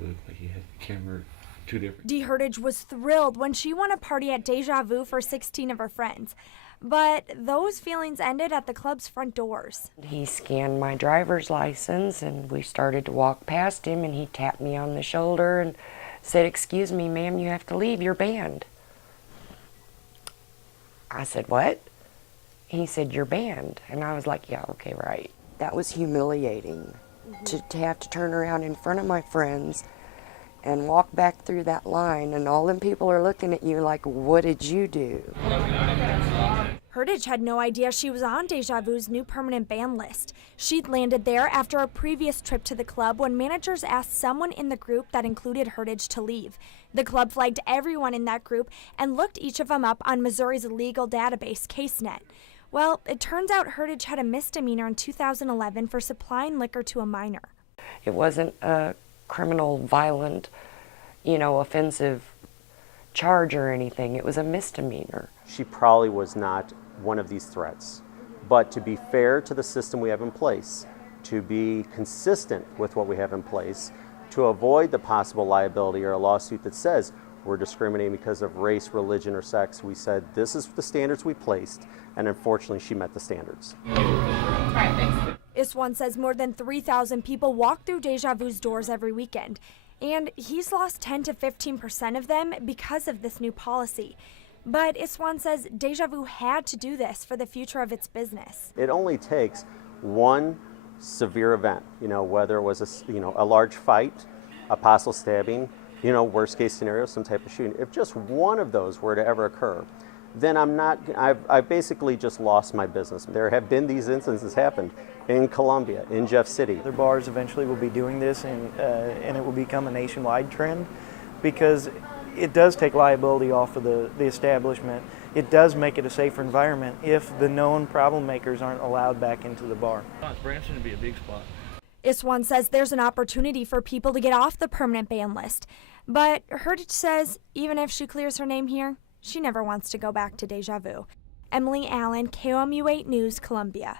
It looked like he had the camera two different. Dee Hurtage was thrilled when she won a party at Deja Vu for 16 of her friends. But those feelings ended at the club's front doors. He scanned my driver's license and we started to walk past him and he tapped me on the shoulder and said, "Excuse me, ma'am, you have to leave, you're banned." I said, "What?" He said, "You're banned." And I was like, "Yeah, okay, right." That was humiliating to have to turn around in front of my friends and walk back through that line and all them people are looking at you like, "What did you do?" Hurtage had no idea she was on Deja Vu's new permanent ban list. She'd landed there after a previous trip to the club when managers asked someone in the group that included Hurtage to leave. The club flagged everyone in that group and looked each of them up on Missouri's legal database, CaseNet. Well, it turns out Hurtage had a misdemeanor in 2011 for supplying liquor to a minor. It wasn't a criminal, violent, offensive charge or anything. It was a misdemeanor. She probably was not one of these threats. But to be fair to the system we have in place, to be consistent with what we have in place, to avoid the possible liability or a lawsuit that says we're discriminating because of race, religion, or sex, we said this is the standards we placed, and unfortunately she met the standards. Iswan says more than 3,000 people walk through Deja Vu's doors every weekend, and he's lost 10 to 15% of them because of this new policy. But Iswan says Deja Vu had to do this for the future of its business. It only takes one severe event, whether it was a large fight, a possible stabbing, worst case scenario, some type of shooting. If just one of those were to ever occur, then I've basically just lost my business. There have been these instances happen in Columbia, in Jeff City. Other bars eventually will be doing this and it will become a nationwide trend because it does take liability off of the establishment. It does make it a safer environment if the known problem makers aren't allowed back into the bar. Branson would be a big spot. Iswan says there's an opportunity for people to get off the permanent ban list. But Hurtage says even if she clears her name here, she never wants to go back to Deja Vu. Emily Allen, KOMU 8 News, Columbia.